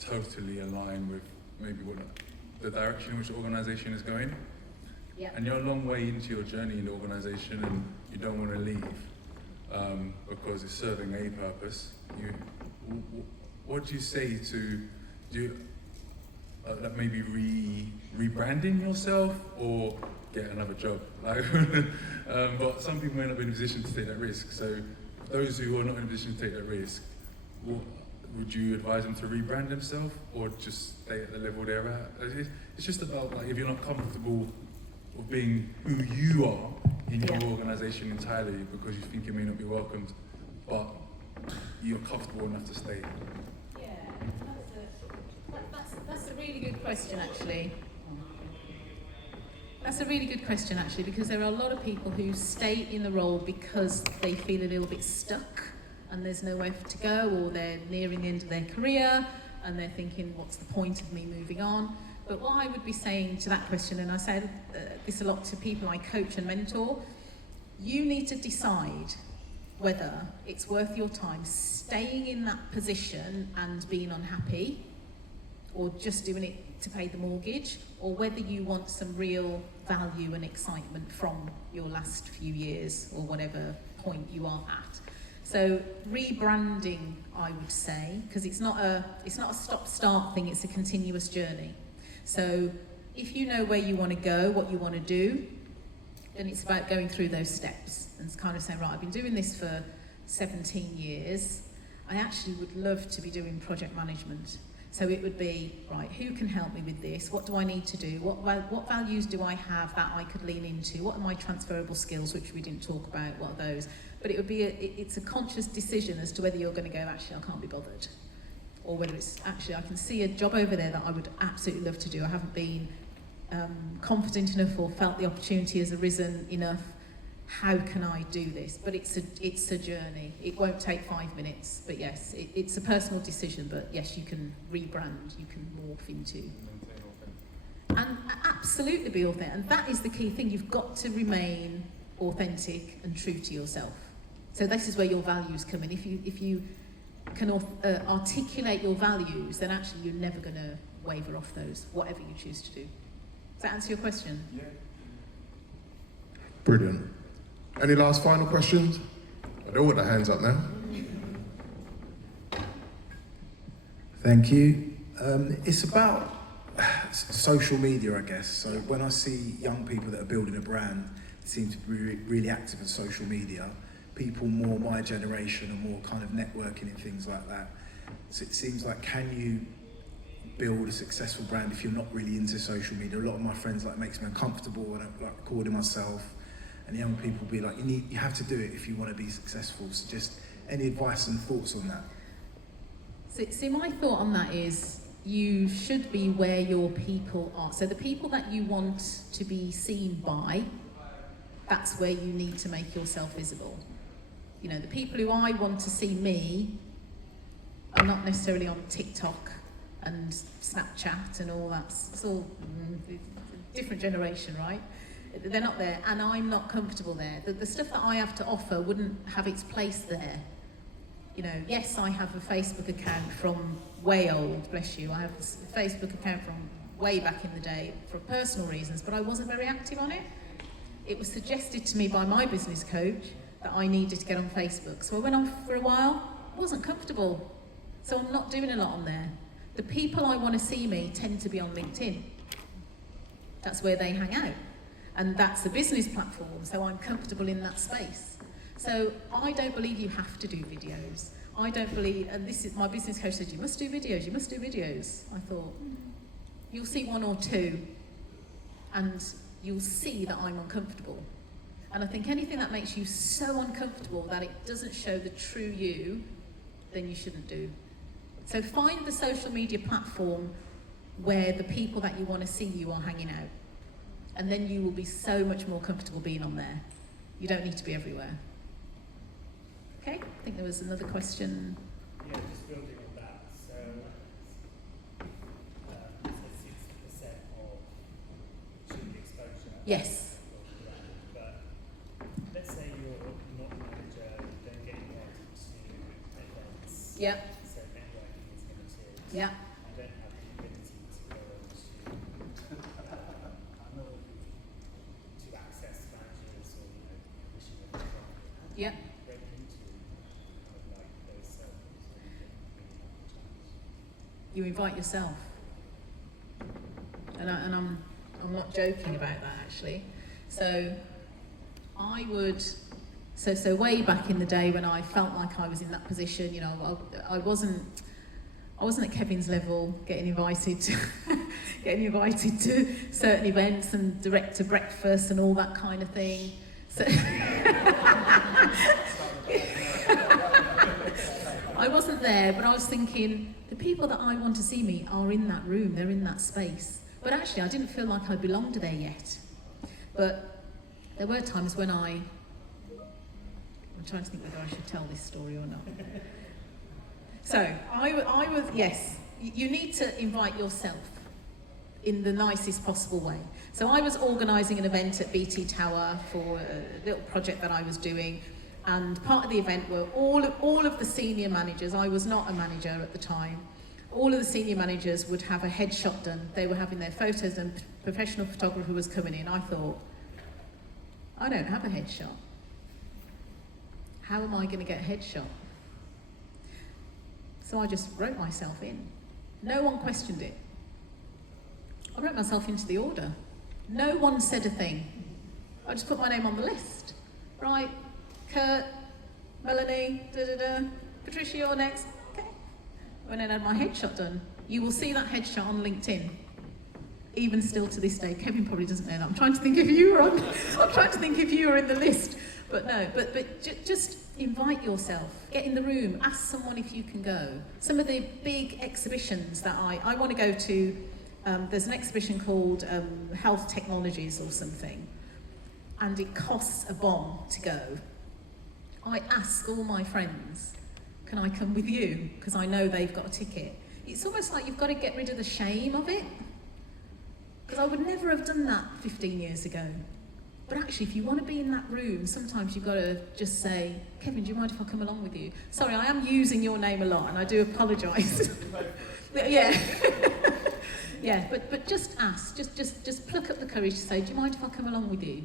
totally align with maybe what the direction in which the organisation is going. Yeah. And you're a long way into your journey in the organisation and you don't want to leave because it's serving a purpose. What do you say to that maybe rebranding yourself or get another job? Like, but some people may not be in a position to take that risk. So those who are not in a position to take that risk, would you advise them to rebrand themselves or just stay at the level they're at? It's just about, like, if you're not comfortable with being who you are in your organisation entirely because you think you may not be welcomed, but you're comfortable enough to stay. Yeah, that's a really good question, actually. That's a really good question, actually, because there are a lot of people who stay in the role because they feel a little bit stuck and there's nowhere to go, or they're nearing the end of their career and they're thinking, what's the point of me moving on? But what I would be saying to that question, and I say this a lot to people I coach and mentor, you need to decide whether it's worth your time staying in that position and being unhappy, or just doing it to pay the mortgage, or whether you want some real value and excitement from your last few years or whatever point you are at. So rebranding, I would say, because it's not a stop-start thing, it's a continuous journey. So if you know where you want to go, what you want to do, then it's about going through those steps and kind of saying, right, I've been doing this for 17 years. I actually would love to be doing project management. So it would be, right, who can help me with this? What do I need to do? What values do I have that I could lean into? What are my transferable skills, which we didn't talk about? What are those? But it would be it's a conscious decision as to whether you're going to go, actually, I can't be bothered. Or whether it's, actually, I can see a job over there that I would absolutely love to do. I haven't been confident enough or felt the opportunity has arisen enough. How can I do this? But it's a journey. It won't take 5 minutes, but yes, it's a personal decision. But yes, you can rebrand, you can morph into, Maintain authentic. and absolutely be authentic. And that is the key thing. You've got to remain authentic and true to yourself. So this is where your values come in. If you can articulate your values, then actually you're never going to waver off those, whatever you choose to do. Does that answer your question? Yeah. Brilliant. Any last final questions? I don't want the hands up now. Thank you. It's about social media, I guess. So when I see young people that are building a brand, seem to be really active on social media, people more my generation are more kind of networking and things like that. So it seems like, can you build a successful brand if you're not really into social media? A lot of my friends, like, it makes me uncomfortable. I don't like recording myself. And young people be like, you have to do it if you want to be successful. So just any advice and thoughts on that? So my thought on that is you should be where your people are. So the people that you want to be seen by, that's where you need to make yourself visible. You know, the people who I want to see me are not necessarily on TikTok and Snapchat and all that. It's all a different generation, right? They're not there, and I'm not comfortable there. The stuff that I have to offer wouldn't have its place there. You know, yes, I have a Facebook account from way old, bless you. I have a Facebook account from way back in the day for personal reasons, but I wasn't very active on it. It was suggested to me by my business coach that I needed to get on Facebook. So I went on for a while, wasn't comfortable. So I'm not doing a lot on there. The people I want to see me tend to be on LinkedIn. That's where they hang out. And that's a business platform, so I'm comfortable in that space. So I don't believe you have to do videos. I don't believe, and this is, my business coach said, you must do videos, you must do videos. I thought, you'll see one or two, and you'll see that I'm uncomfortable. And I think anything that makes you so uncomfortable that it doesn't show the true you, then you shouldn't do. So find the social media platform where the people that you want to see you are hanging out. And then you will be so much more comfortable being on there. You don't need to be everywhere. Okay, I think there was another question. Yeah, just building on that. So, it's 60% of student exposure. Yes. But let's say you're not a manager, you don't get invited to events. Yep. So networking is limited. Yep. I don't have the ability to go to access managers or position of control. Yep. Break into kind of like those circles where you don't really have the chance. You invite yourself. And I'm not joking about that, actually. So I would, so way back in the day when I felt like I was in that position, you know, I wasn't at Kevin's level getting invited to certain events and director breakfast and all that kind of thing. So I wasn't there, but I was thinking, the people that I want to see me are in that room, they're in that space. But actually, I didn't feel like I belonged there yet. But there were times when I'm trying to think whether I should tell this story or not. So, I was, yes, you need to invite yourself in the nicest possible way. So I was organising an event at BT Tower for a little project that I was doing, and part of the event were all of the senior managers. I was not a manager at the time. All of the senior managers would have a headshot done. They were having their photos and professional photographer was coming in. I thought, I don't have a headshot. how am I going to get a headshot? So I just wrote myself in. No one questioned it. I wrote myself into the order. No one said a thing. I just put my name on the list. Right, Kurt, Melanie, Patricia, you're next. Okay. When I had my headshot done, you will see that headshot on LinkedIn. Even still to this day, Kevin probably doesn't know that. I'm trying to think if you were on. I'm trying to think if you were in the list. But no. Just invite yourself. Get in the room. Ask someone if you can go. Some of the big exhibitions that I want to go to. There's an exhibition called Health Technologies or something, and it costs a bomb to go. I ask all my friends, can I come with you? Because I know they've got a ticket. It's almost like you've got to get rid of the shame of it. Because I would never have done that 15 years ago. But actually, if you want to be in that room, sometimes you've got to just say, Kevin, do you mind if I come along with you? Sorry, I am using your name a lot, and I do apologise. Yeah. Yeah, but just ask, just pluck up the courage to say, do you mind if I come along with you?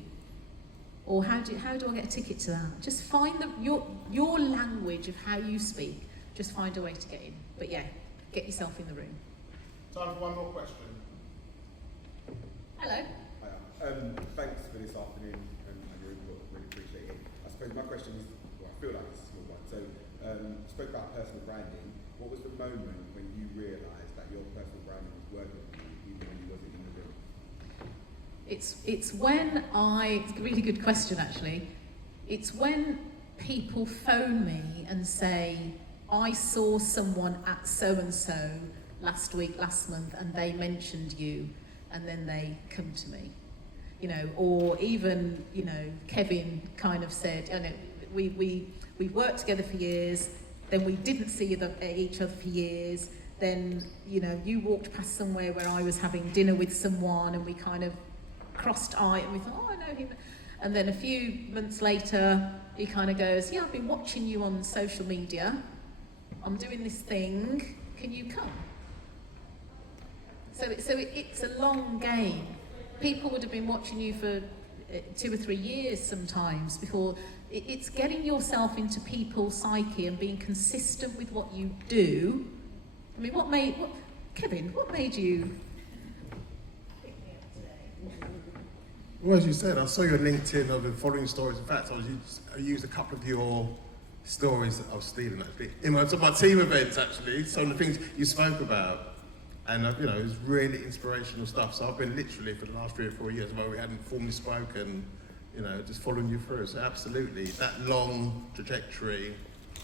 Or how do I get a ticket to that? Just find your language of how you speak. Just find a way to get in. But yeah, get yourself in the room. Time for one more question. Hello. Hiya. Thanks for this afternoon and your input, really appreciate it. I suppose my question is, well, I feel like it's a small one. So, you spoke about personal branding. What was the moment when you realised that your personal branding was working for you, even when you wasn't in the room? It's when it's a really good question actually. It's when people phone me and say, I saw someone at so-and-so last week, last month, and they mentioned you, and then they come to me. You know, or even, you know, Kevin kind of said, you know, we worked together for years, then we didn't see each other for years, then, you know, you walked past somewhere where I was having dinner with someone and we kind of crossed eye and we thought, oh, I know him. And then a few months later, he kind of goes, yeah, I've been watching you on social media. I'm doing this thing. Can you come? So it's a long game. People would have been watching you for 2 or 3 years sometimes before. It's getting yourself into people's psyche and being consistent with what you do. I mean, Kevin, what made you? Well, as you said, I saw your LinkedIn of the following stories. In fact, I used a couple of your stories that I was stealing actually in my team events actually. Some of the things you spoke about. And you know, it was really inspirational stuff. So I've been literally for the last 3 or 4 years, where we hadn't formally spoken, you know, just following you through. So absolutely, that long trajectory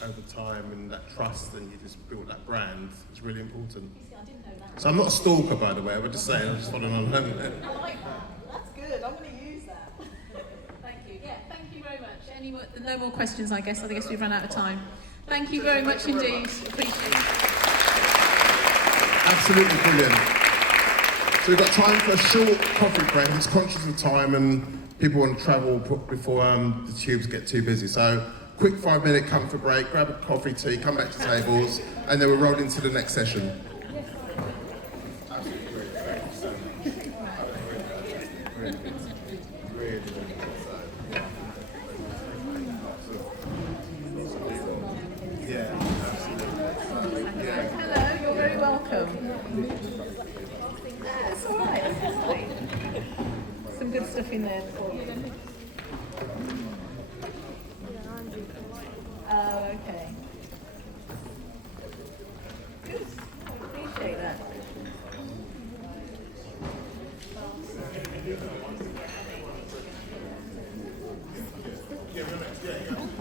over time and that trust, and you just built that brand is really important. I didn't know that. So I'm not a stalker, by the way. I'm just saying, I'm just following on. I like that. That's good. I'm going to use that. Thank you. Yeah, thank you very much. No more questions, I guess. I guess we've run out of time. Thank you very much indeed. Appreciate it. Absolutely brilliant. So we've got time for a short coffee break. I'm just conscious of time and people want to travel before the tubes get too busy. So quick 5-minute comfort break, grab a coffee, tea, come back to tables, and then we'll roll into the next session. Hello, you're very welcome. That's all right, that's fine. Some good stuff in there for you. Oh, okay. Good. Appreciate that.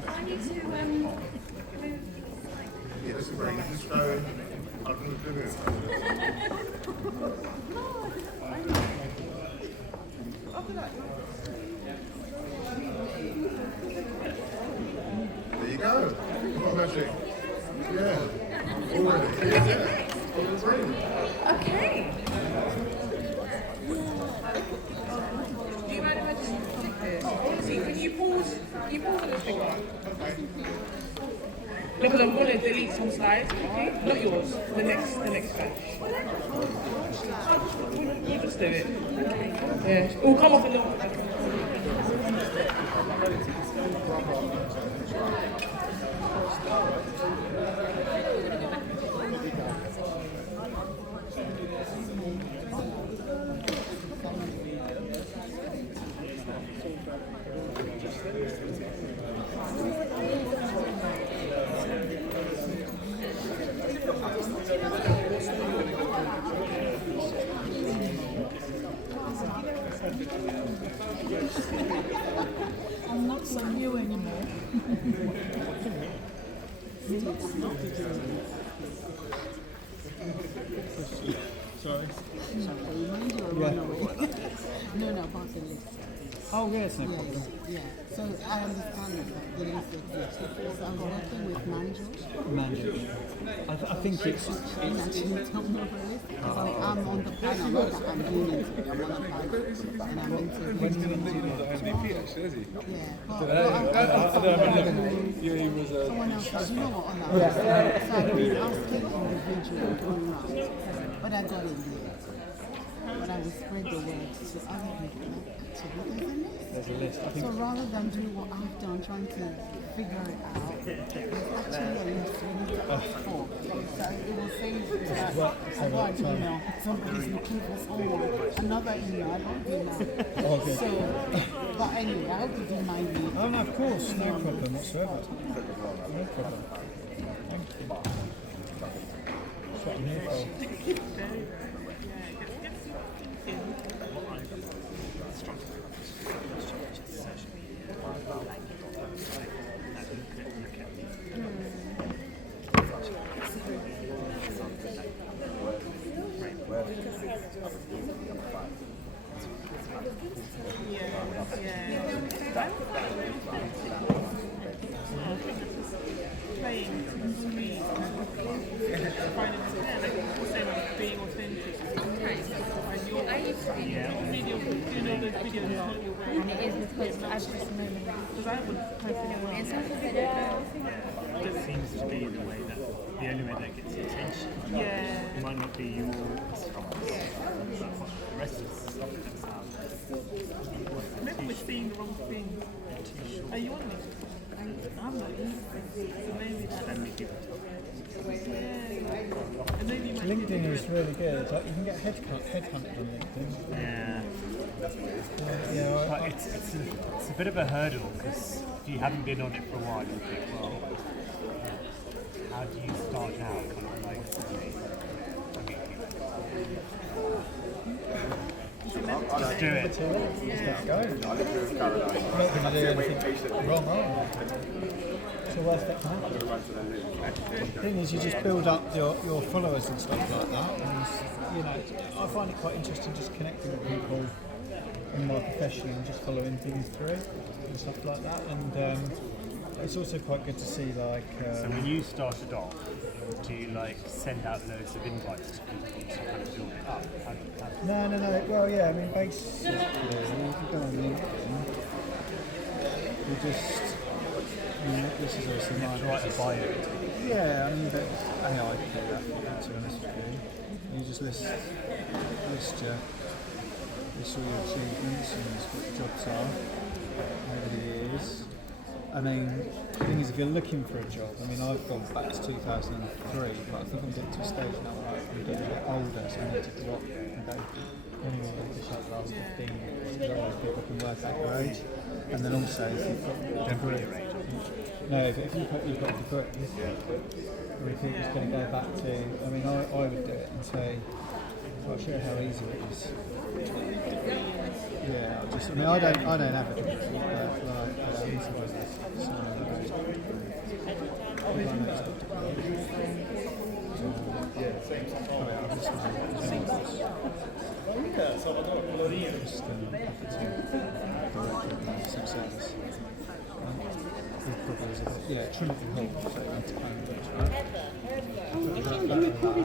I need to move. Yeah, this is great. Just go. I'm going to do it. There you go. What magic? Yeah. Already. Yeah. Okay. Do you mind if I just take this? See, can you pause? Can you pause on this thing? Because I'm going to delete some slides, okay? Not yours. The next batch. We'll just do it. Yeah. It will come off a little. focus on you anymore. Sorry. Mind you, Yeah. run away. No, about the list. Oh, yes, no Yeah, problem. yeah. So I understand that the list exists. So I'm working with managers. Managers. I think it's. And actually tell me over the list because I'm on the panel, not that I'm doing it. I'm on the panel. And I'm into When did I think he was an MVP actually, is he? Yeah. I don't remember. Yeah, he was Someone else said, you know what, on that. So I was asking individual going around, but I got in there. But I will spread the word to other people. Actually, There's a list. I think. so rather than do what I've done, trying to figure it out, there's actually a list we need to ask for. So it will save that. I got an email. Somebody's looking for someone. Another email. I don't do now. Okay. So, but anyway, I hope you didn't mind me. Oh, no, of course. No problem whatsoever. No problem. Thank you. That's what I'm here for. Playing being authentic. Video, you know, the video is not your way. And it is because at this moment, Because I would post it well. in some video, It seems to be the way that the only way that gets attention. Yeah. It might not be your response, but the rest of the stuff that's out there. Maybe we're seeing the wrong thing. Are you on me? I'm not used to it. So maybe that's Then we give it and maybe you might LinkedIn is really good. Like you can get headhunted on LinkedIn. Yeah. Yeah. But it's a bit of a hurdle because if you haven't been on it for a while, you think, well, how do you start now? Kind of like, just do it. Just get going. You're not going to do anything wrong, are you? It's the worst that can happen. The thing is, you just build up your followers and stuff like that. And, you know, I find it quite interesting just connecting with people in my profession and just following things through and stuff like that. And it's also quite good to see, like. So when you started off, do you like send out loads of invites to people to kind of build it up? No. Well, yeah, I mean, basically, if you go on LinkedIn, you just. This is obviously You have to write a bio. Yeah, I mean, but AI can do that for you, to be honest with you. You just list all your achievements and what your jobs are over the years. I mean, the thing is, if you're looking for a job, I mean, I've gone back to 2003, but I think I'm getting to a stage now where I'm getting a bit older, so I need to drop and go anywhere to show the last 15 years, because otherwise people can work out your age. And then also, if you've got Don't your age. no, if you've got degrees, or if you're just going to go back to, I mean, I would do it and say, I'll show you how easy it is. Yeah, I mean, I don't have a degree, but yeah, Trinity Hall.